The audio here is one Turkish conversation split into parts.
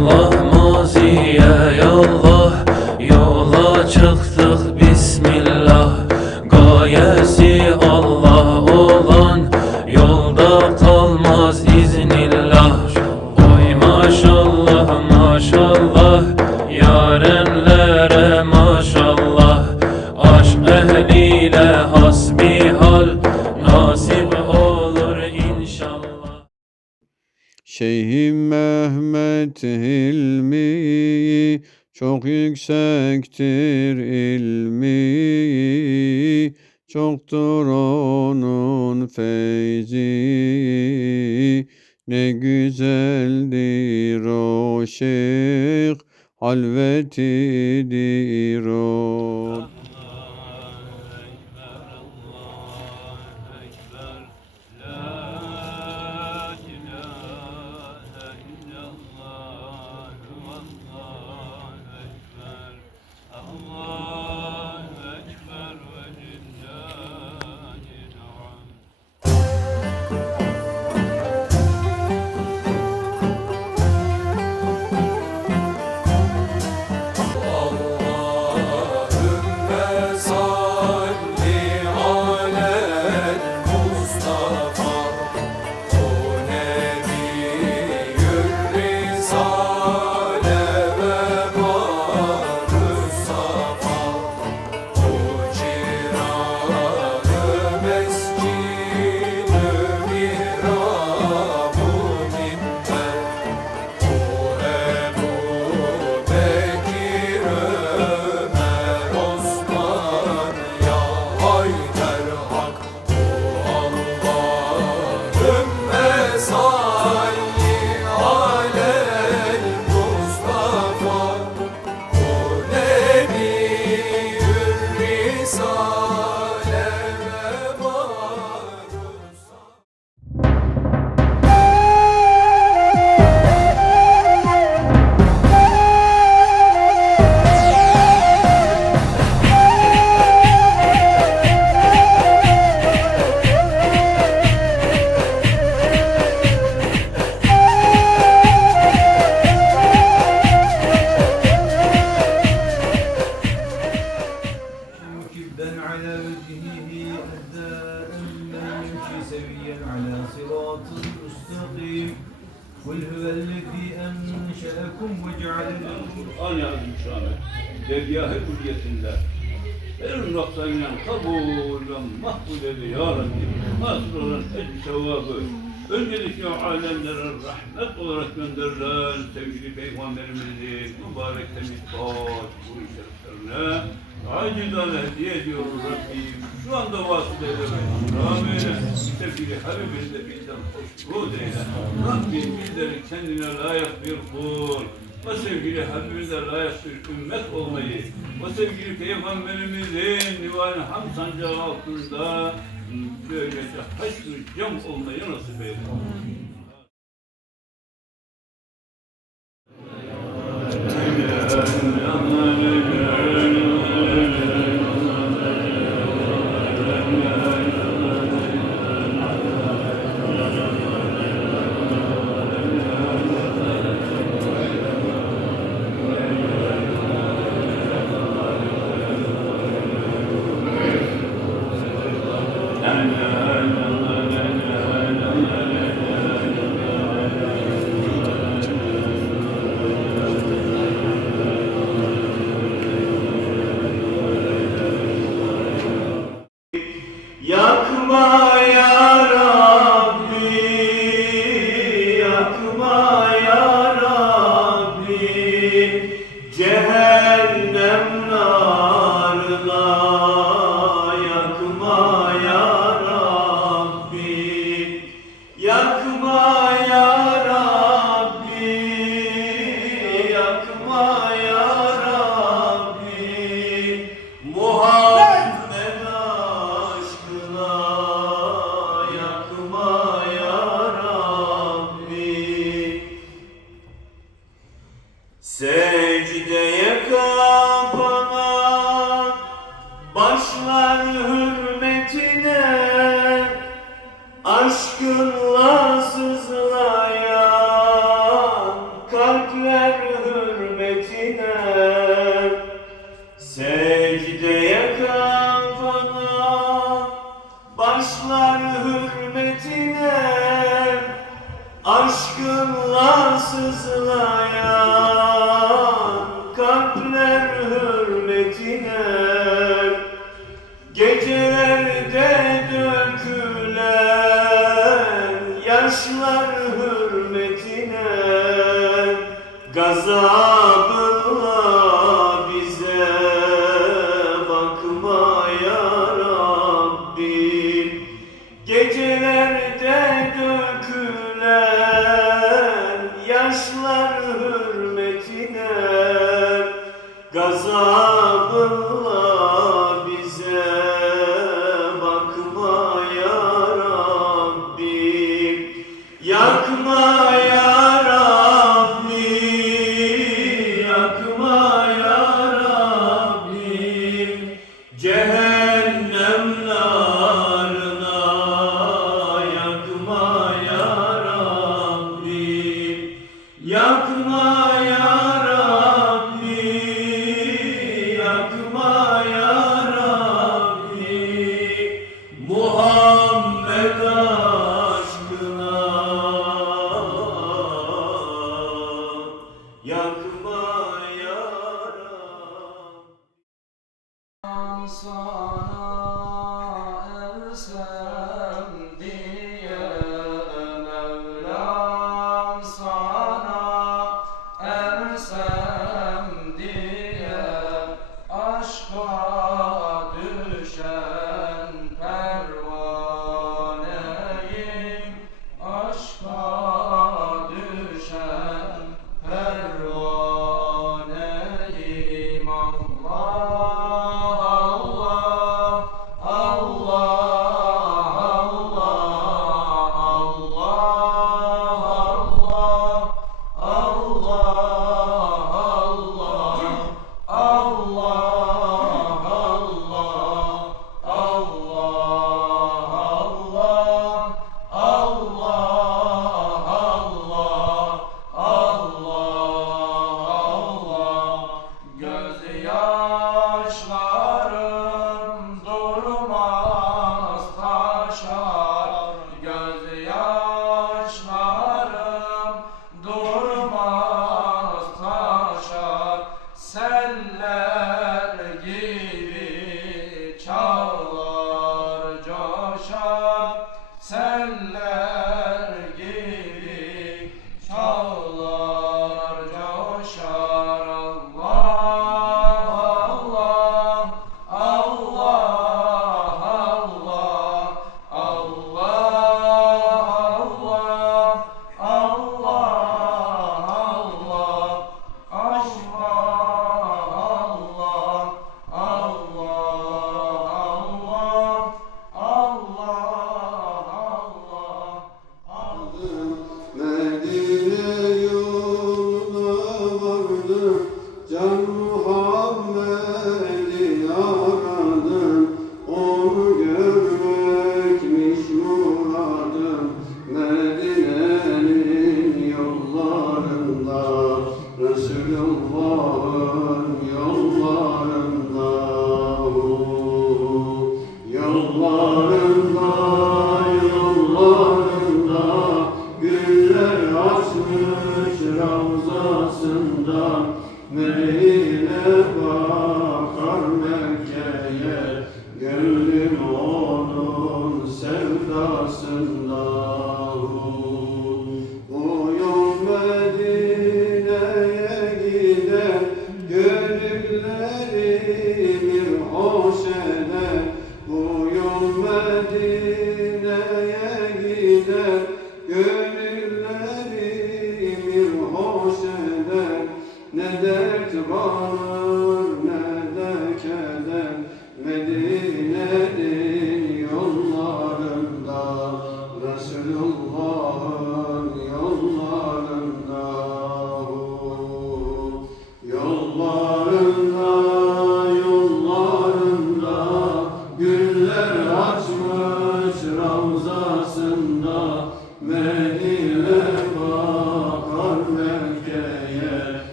الله مازي يا الله. Şeyhim Mehmet Hilmi çok yüksektir ilmi çoktur onun feyzi ne güzeldir o şeyh halvetidir o. على صراط مستقيم قل هو الذي أنشأكم وجعل لكم Kur'an yazdım şu an. Deryahı hülyetinde. Her noktayla kabul ve makbul eyle ya Rabbi. Nasıl olan ecr sevabı. Öncelikle alemlere rahmet olarak gönderilen sevgili Peygamberimizin mübarek temiz taç bu şeriflerine acizane hediye ediyoruz Rabbim. Şu anda vasıl edemeyiz. Amin. Sevgili Habibin de bizden hoşnut eyle. Rabbim bizleri kendine layık bir kul. O sevgili Habibine layık bir ümmet olmayı, o sevgili Peygamberimizin divan ham sancağı altında böylece haşr cam olmayı nasip eyle. Aşkınla sızlayan kalpler hürmetine. Secdeye kafana başlar hürmetine. Aşkınla sızlayan kalpler hürmetine. Gecelerde dön gazabınla bize bakma ya yakma ya yakma ya Rabbi. Yakma ya yakma ya Muhammadin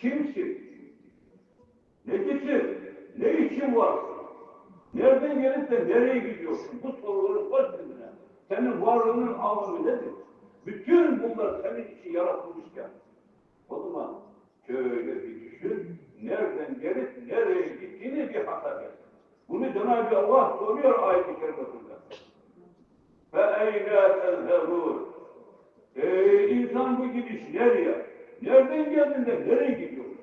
Kimsin? Necisin? Ne için varsın? Nereden gelip de nereye gidiyorsun? Bu soruları sor kendine. Senin varlığının anlamı nedir? Bütün bunlar senin için yaratılmışken. O zaman şöyle bir düşün. Nereden gelip nereye gittiğini bir hata ver. Bunu Cenab-ı Allah soruyor ayet-i kerimesinde. Fe eyne tezherûn. Ey insan bu gidiş nereye? Nereden geldin de nereye gidiyorsun?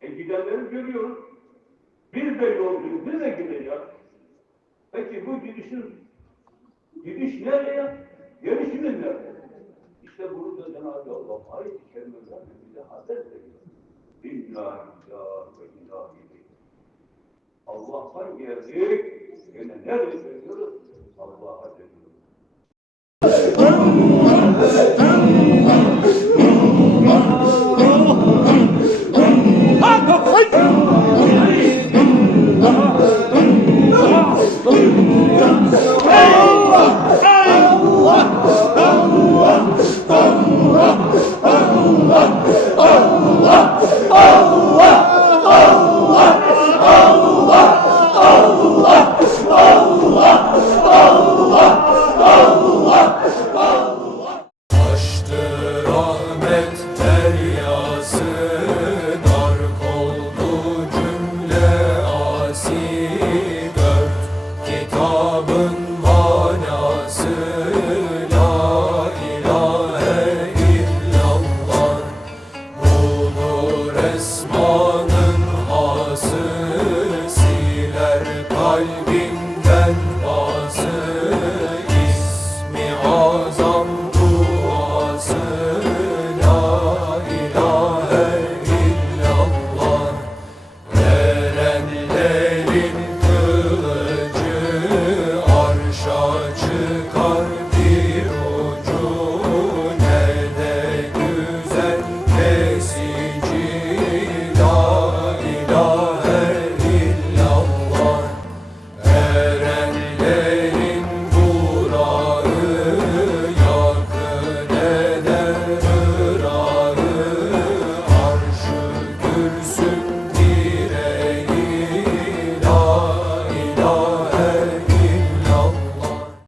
E gidenleri görüyoruz. Biz de yolcuyuz, biz de gideceğiz. Peki bu gidişin, gidiş nereye? Gelişimiz nerede? İşte bunu da Cenab-ı Allah ayet-i kerimelerle bize haber veriyor. İlâh ve inna ileyh. Allah'tan geldik, yine nereye és.